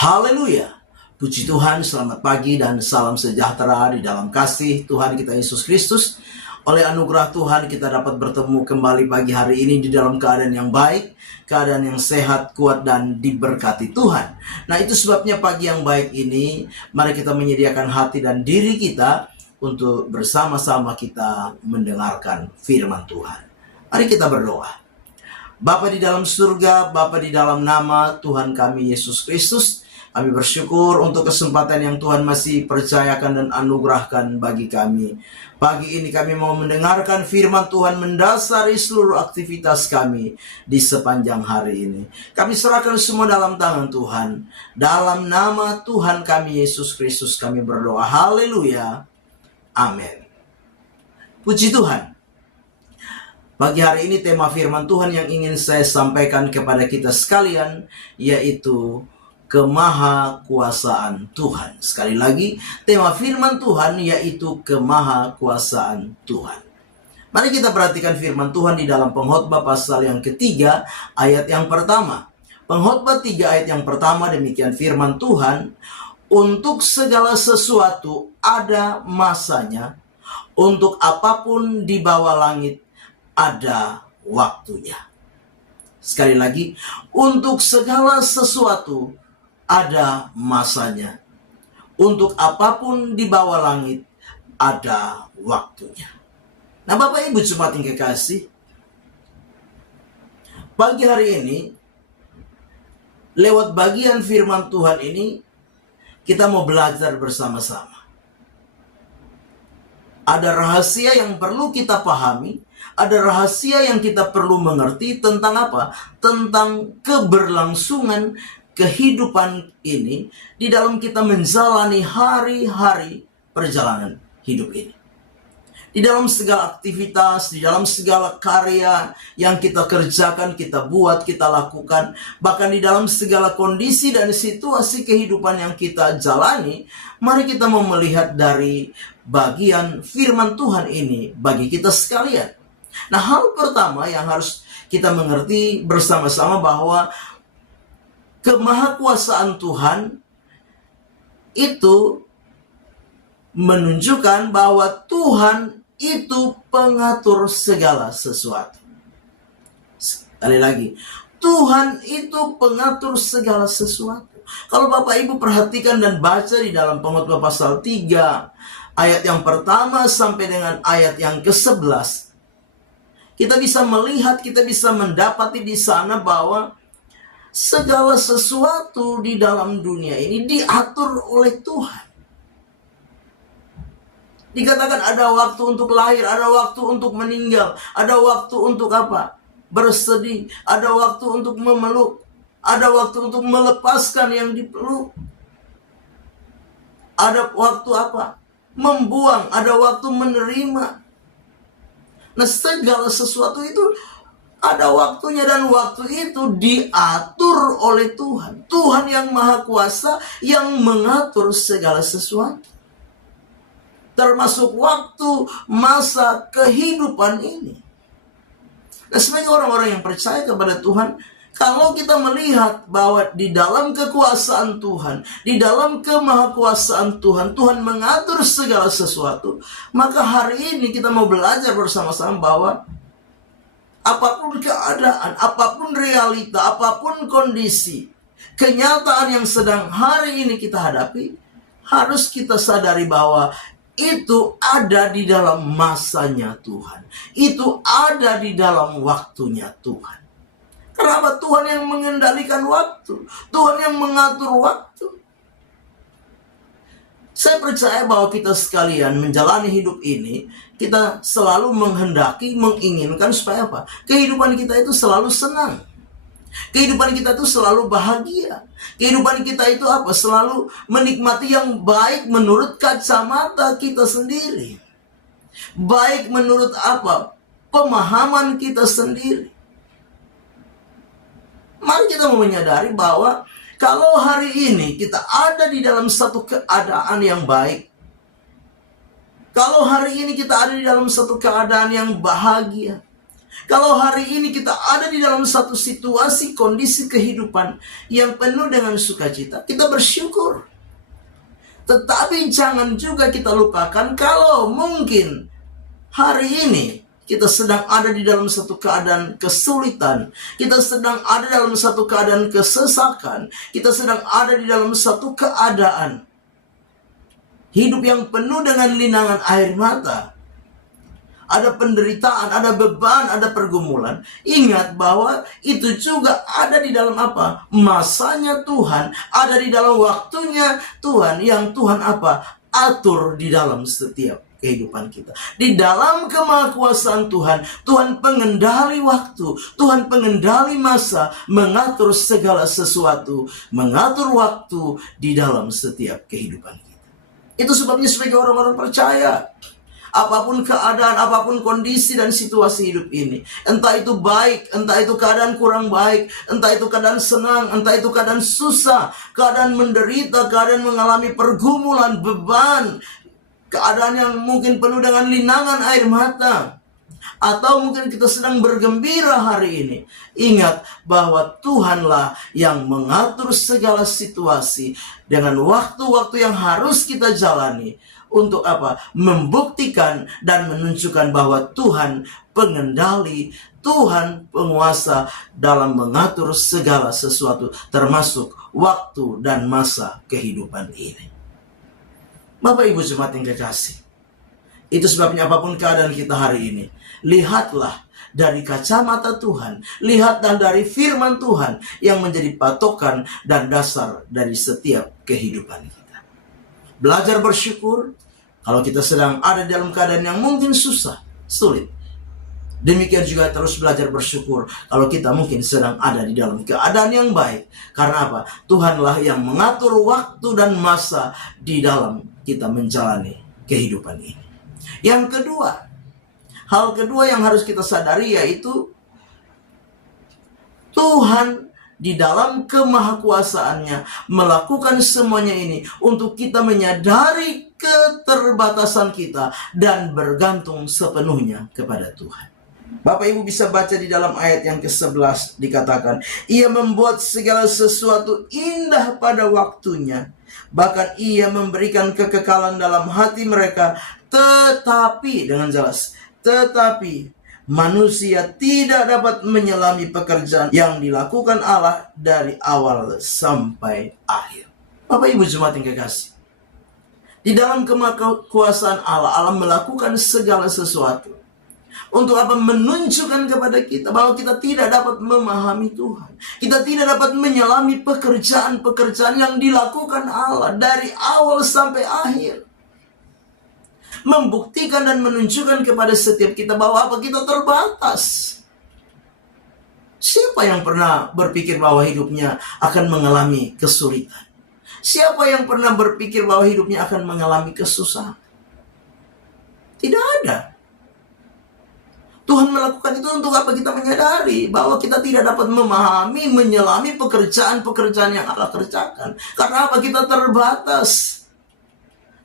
Haleluya. Puji Tuhan, selamat pagi dan salam sejahtera di dalam kasih Tuhan kita Yesus Kristus. Oleh anugerah Tuhan kita dapat bertemu kembali pagi hari ini di dalam keadaan yang baik, keadaan yang sehat, kuat, dan diberkati Tuhan. Nah, itu sebabnya pagi yang baik ini, mari kita menyediakan hati dan diri kita untuk bersama-sama kita mendengarkan firman Tuhan. Mari kita berdoa. Bapa di dalam surga, Bapa di dalam nama Tuhan kami Yesus Kristus, kami bersyukur untuk kesempatan yang Tuhan masih percayakan dan anugerahkan bagi kami. Pagi ini kami mau mendengarkan firman Tuhan mendasari seluruh aktivitas kami di sepanjang hari ini. Kami serahkan semua dalam tangan Tuhan. Dalam nama Tuhan kami Yesus Kristus kami berdoa. Haleluya. Amin. Puji Tuhan. Pagi hari ini tema firman Tuhan yang ingin saya sampaikan kepada kita sekalian yaitu kemahakuasaan Tuhan. Sekali lagi, tema firman Tuhan yaitu kemahakuasaan Tuhan. Mari kita perhatikan firman Tuhan di dalam Pengkhotbah pasal yang ketiga ayat yang pertama. Pengkhotbah 3 ayat yang pertama demikian firman Tuhan, untuk segala sesuatu ada masanya, untuk apapun di bawah langit ada waktunya. Sekali lagi, untuk segala sesuatu ada masanya. Untuk apapun di bawah langit ada waktunya. Nah, Bapak Ibu jemaat yang kekasih, pagi hari ini lewat bagian firman Tuhan ini kita mau belajar bersama-sama. Ada rahasia yang perlu kita pahami. Ada rahasia yang kita perlu mengerti tentang apa? Tentang keberlangsungan kehidupan ini di dalam kita menjalani hari-hari perjalanan hidup ini. Di dalam segala aktivitas, di dalam segala karya yang kita kerjakan, kita buat, kita lakukan, bahkan di dalam segala kondisi dan situasi kehidupan yang kita jalani, mari kita mau melihat dari bagian firman Tuhan ini bagi kita sekalian. Nah, hal pertama yang harus kita mengerti bersama-sama bahwa kemahakuasaan Tuhan itu menunjukkan bahwa Tuhan itu pengatur segala sesuatu. Sekali lagi, Tuhan itu pengatur segala sesuatu. Kalau Bapak Ibu perhatikan dan baca di dalam Pengkhotbah pasal 3 ayat yang pertama sampai dengan ayat yang ke-11, kita bisa melihat, kita bisa mendapati di sana bahwa segala sesuatu di dalam dunia ini diatur oleh Tuhan. Dikatakan ada waktu untuk lahir, ada waktu untuk meninggal, ada waktu untuk apa? Bersedih, ada waktu untuk memeluk, ada waktu untuk melepaskan yang dipeluk. Ada waktu apa? Membuang, ada waktu menerima. Nah, segala sesuatu itu ada waktunya dan waktu itu diatur oleh Tuhan. Tuhan yang Maha Kuasa yang mengatur segala sesuatu. Termasuk waktu, masa kehidupan ini. Nah, sebagai orang-orang yang percaya kepada Tuhan, kalau kita melihat bahwa di dalam kekuasaan Tuhan, di dalam kemahakuasaan Tuhan, Tuhan mengatur segala sesuatu, maka hari ini kita mau belajar bersama-sama bahwa apapun keadaan, apapun realita, apapun kondisi, kenyataan yang sedang hari ini kita hadapi, harus kita sadari bahwa itu ada di dalam masanya Tuhan. Itu ada di dalam waktunya Tuhan. Kenapa? Tuhan yang mengendalikan waktu. Tuhan yang mengatur waktu. Saya percaya bahwa kita sekalian menjalani hidup ini, kita selalu menghendaki, menginginkan supaya apa? Kehidupan kita itu selalu senang. Kehidupan kita itu selalu bahagia. Kehidupan kita itu apa? Selalu menikmati yang baik menurut kacamata kita sendiri. Baik menurut apa? Pemahaman kita sendiri. Mari kita menyadari bahwa kalau hari ini kita ada di dalam satu keadaan yang baik, kalau hari ini kita ada di dalam satu keadaan yang bahagia, Kalau hari ini kita ada di dalam satu situasi, kondisi kehidupan yang penuh dengan sukacita, kita bersyukur. Tetapi jangan juga kita lupakan kalau mungkin hari ini kita sedang ada di dalam satu keadaan kesulitan, kita sedang ada dalam satu keadaan kesesakan, kita sedang ada di dalam satu keadaan hidup yang penuh dengan linangan air mata. Ada penderitaan, ada beban, ada pergumulan. Ingat bahwa itu juga ada di dalam apa? Masanya Tuhan, ada di dalam waktunya Tuhan yang Tuhan apa? Atur di dalam setiap kehidupan kita. Di dalam kemahakuasaan Tuhan, Tuhan pengendali waktu, Tuhan pengendali masa, mengatur segala sesuatu, mengatur waktu di dalam setiap kehidupan kita. Itu sebabnya sebagai orang-orang percaya, apapun keadaan, apapun kondisi dan situasi hidup ini, entah itu baik, entah itu keadaan kurang baik, entah itu keadaan senang, entah itu keadaan susah, keadaan menderita, keadaan mengalami pergumulan, beban, keadaan yang mungkin penuh dengan linangan air mata, atau mungkin kita sedang bergembira hari ini. Ingat bahwa Tuhanlah yang mengatur segala situasi dengan waktu-waktu yang harus kita jalani. Untuk apa? Membuktikan dan menunjukkan bahwa Tuhan pengendali, Tuhan penguasa dalam mengatur segala sesuatu, termasuk waktu dan masa kehidupan ini. Bapak Ibu jemaat yang kekasih, itu sebabnya apapun keadaan kita hari ini, lihatlah dari kacamata Tuhan, lihat dan dari firman Tuhan yang menjadi patokan dan dasar dari setiap kehidupan kita. Belajar bersyukur kalau kita sedang ada dalam keadaan yang mungkin susah, sulit. Demikian juga terus belajar bersyukur kalau kita mungkin sedang ada di dalam keadaan yang baik. Karena apa? Tuhanlah yang mengatur waktu dan masa di dalam kita menjalani kehidupan ini. Yang kedua, hal kedua yang harus kita sadari yaitu Tuhan di dalam kemahakuasaannya melakukan semuanya ini untuk kita menyadari keterbatasan kita dan bergantung sepenuhnya kepada Tuhan. Bapak Ibu bisa baca di dalam ayat yang ke-11 dikatakan, Ia membuat segala sesuatu indah pada waktunya, bahkan Ia memberikan kekekalan dalam hati mereka, tetapi dengan jelas, tetapi manusia tidak dapat menyelami pekerjaan yang dilakukan Allah dari awal sampai akhir. Bapak Ibu jemaat yang kekasih, di dalam kemahakuasaan Allah, Allah melakukan segala sesuatu untuk apa? Menunjukkan kepada kita bahwa kita tidak dapat memahami Tuhan. Kita tidak dapat menyelami pekerjaan-pekerjaan yang dilakukan Allah dari awal sampai akhir. Membuktikan dan menunjukkan kepada setiap kita bahwa apa? Kita terbatas. Siapa yang pernah berpikir bahwa hidupnya akan mengalami kesulitan? Siapa yang pernah berpikir bahwa hidupnya akan mengalami kesusahan? Tidak ada. Tuhan melakukan itu untuk apa? Kita menyadari bahwa kita tidak dapat memahami, menyelami pekerjaan-pekerjaan yang Allah kerjakan. Karena apa? Kita terbatas.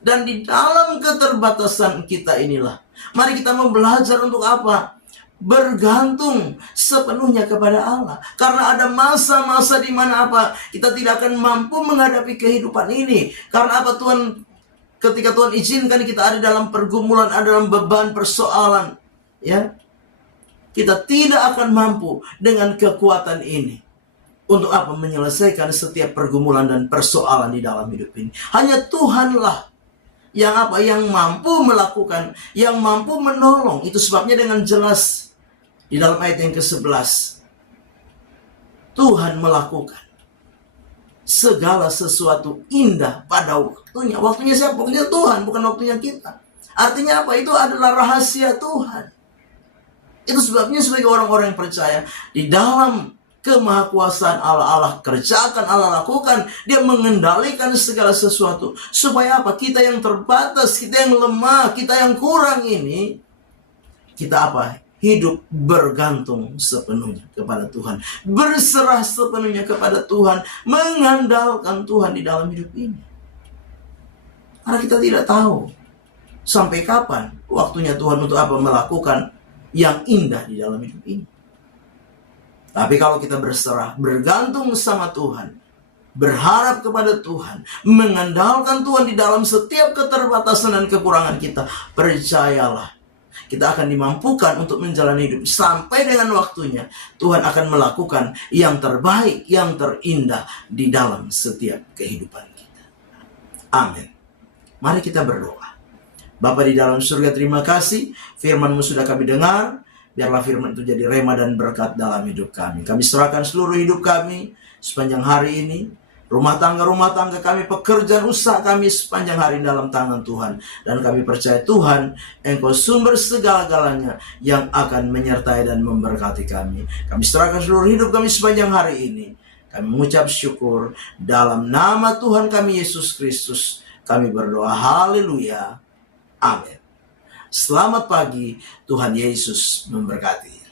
Dan di dalam keterbatasan kita inilah, mari kita mau belajar untuk apa? Bergantung sepenuhnya kepada Allah. Karena ada masa-masa di mana apa? Kita tidak akan mampu menghadapi kehidupan ini. Karena apa? Ketika Tuhan izinkan kita ada dalam pergumulan, ada dalam beban persoalan, ya, kita tidak akan mampu dengan kekuatan ini. Untuk apa? Menyelesaikan setiap pergumulan dan persoalan di dalam hidup ini. Hanya Tuhanlah yang apa? Yang mampu melakukan, yang mampu menolong. Itu sebabnya dengan jelas di dalam ayat yang ke-11, Tuhan melakukan segala sesuatu indah pada waktunya. Waktunya siapa? Waktunya Tuhan, bukan waktunya kita. Artinya apa? Itu adalah rahasia Tuhan. Itu sebabnya sebagai orang-orang yang percaya, di dalam kemahakuasaan Allah kerjakan, Allah lakukan. Dia mengendalikan segala sesuatu. Supaya apa? Kita yang terbatas, kita yang lemah, kita yang kurang ini, kita apa? Hidup bergantung sepenuhnya kepada Tuhan. Berserah sepenuhnya kepada Tuhan. Mengandalkan Tuhan di dalam hidup ini. Karena kita tidak tahu sampai kapan waktunya Tuhan untuk apa? Melakukan yang indah di dalam hidup ini. Tapi kalau kita berserah, bergantung sama Tuhan, berharap kepada Tuhan, mengandalkan Tuhan di dalam setiap keterbatasan dan kekurangan kita, percayalah, kita akan dimampukan untuk menjalani hidup sampai dengan waktunya. Tuhan akan melakukan yang terbaik, yang terindah di dalam setiap kehidupan kita. Amin. Mari kita berdoa. Bapa di dalam surga, terima kasih firman-Mu sudah kami dengar. Biarlah firman itu jadi rema dan berkat dalam hidup kami. Kami serahkan seluruh hidup kami sepanjang hari ini. Rumah tangga kami, pekerjaan usaha kami sepanjang hari dalam tangan Tuhan. Dan kami percaya Tuhan, Engkau sumber segala-galanya yang akan menyertai dan memberkati kami. Kami serahkan seluruh hidup kami sepanjang hari ini. Kami mengucap syukur dalam nama Tuhan kami Yesus Kristus. Kami berdoa, haleluya, amin. Selamat pagi, Tuhan Yesus memberkati.